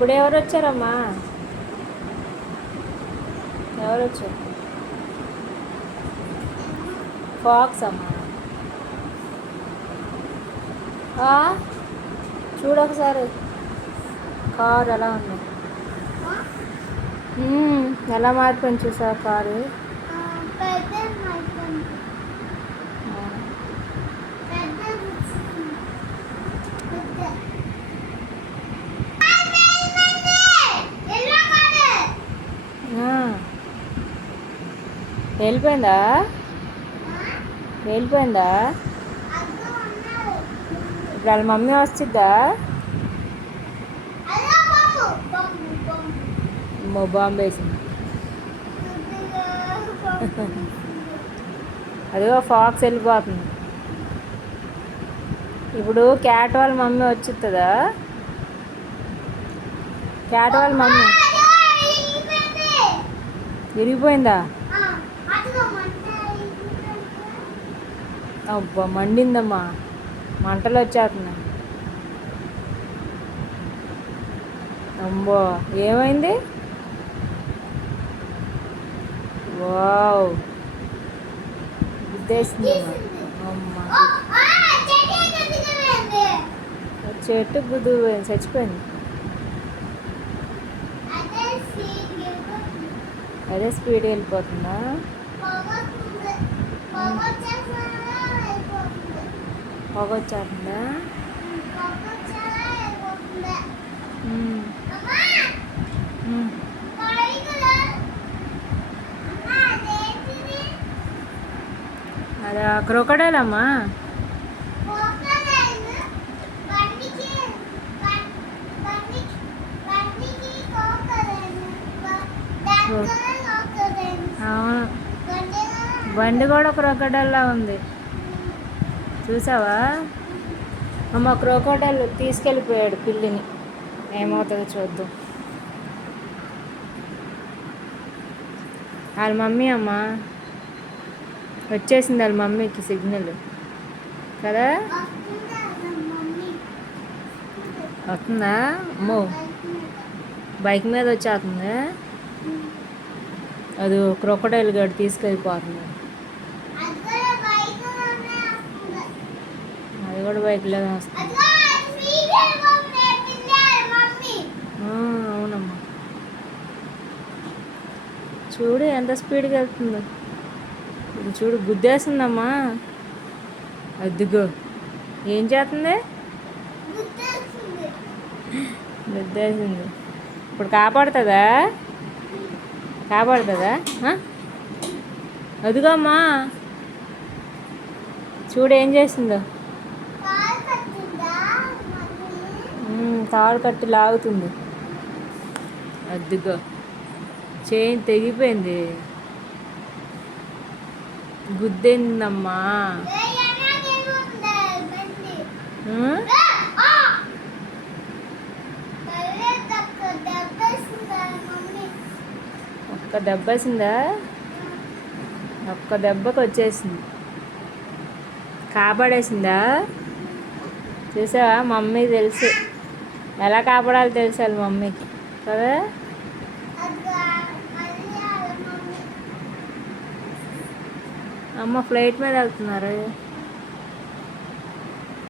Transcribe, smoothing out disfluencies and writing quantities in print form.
ఇప్పుడు ఎవరు వచ్చారమ్మా? ఎవరు వచ్చారు? ఫాక్స్ అమ్మా. చూడొకసారి కారు ఎలా ఉంది, ఎలా మారిపోయింది చూసా కారు. వెళ్ళిపోయిందా? వెళ్ళిపోయిందా? ఇప్పుడు వాళ్ళ మమ్మీ వచ్చిద్దా? బాంబు వేసింది. అదిగో ఫాక్స్ వెళ్ళిపోతుంది. ఇప్పుడు క్యాట్ వాళ్ళ మమ్మీ వచ్చిస్తుందా? క్యాట్ వాళ్ళ మమ్మీ విరిగిపోయిందా? అబ్బా మండిందమ్మా, మంటలు వచ్చేస్తున్నాయి. అమ్మో ఏమైంది? వావ్ గుద్దేసిందమ్మా. అమ్మా చెట్టు గుద్దు చచ్చిపోయింది. అదే స్పీడ్ వెళ్ళిపోతుందా? పొగొచ్చేస్తుందా? అదే క్రొకడైల్ అమ్మా. అవును, బండి కూడా క్రొకడైల్లా ఉంది చూసావా? అమ్మ క్రొకోడైల్ తీసుకెళ్ళిపోయాడు పిల్లిని, ఏమవుతుందో చూద్దాం. వాళ్ళ మమ్మీ అమ్మ వచ్చేసింది, వాళ్ళ మమ్మీకి సిగ్నల్ కదా. వస్తుందా? అమ్మో బైక్ మీద వచ్చేస్తుందా? అది క్రొకోడైల్ గడు తీసుకెళ్ళిపోతుంది. అది కూడా బైక్లోనే వస్తుంది. అవునమ్మా, చూడు ఎంత స్పీడ్గా వెళ్తుందో. ఇది చూడు గుద్దేస్తుందమ్మా. అద్దుగో ఏం చేస్తుంది? గుద్దేసింది. ఇప్పుడు కాపాడుతుందా? కాపాడుతుందా? అదిగో అమ్మా, చూడు ఏం చేసిందో. తాడు కట్టి లాగుతుంది. అద్దుగో చైన్ తెగిపోయింది, గుద్దేందమ్మా. ఒక్క దెబ్బ వేసిందా? ఒక్క దెబ్బకి వచ్చేసింది, కాపాడేసిందా? చూసావా? మమ్మీ తెలుసు ఎలా కాపాడాలో తెలుసు వాళ్ళ మమ్మీకి కదా. అమ్మ ఫ్లైట్ మీద వెళ్తున్నారు.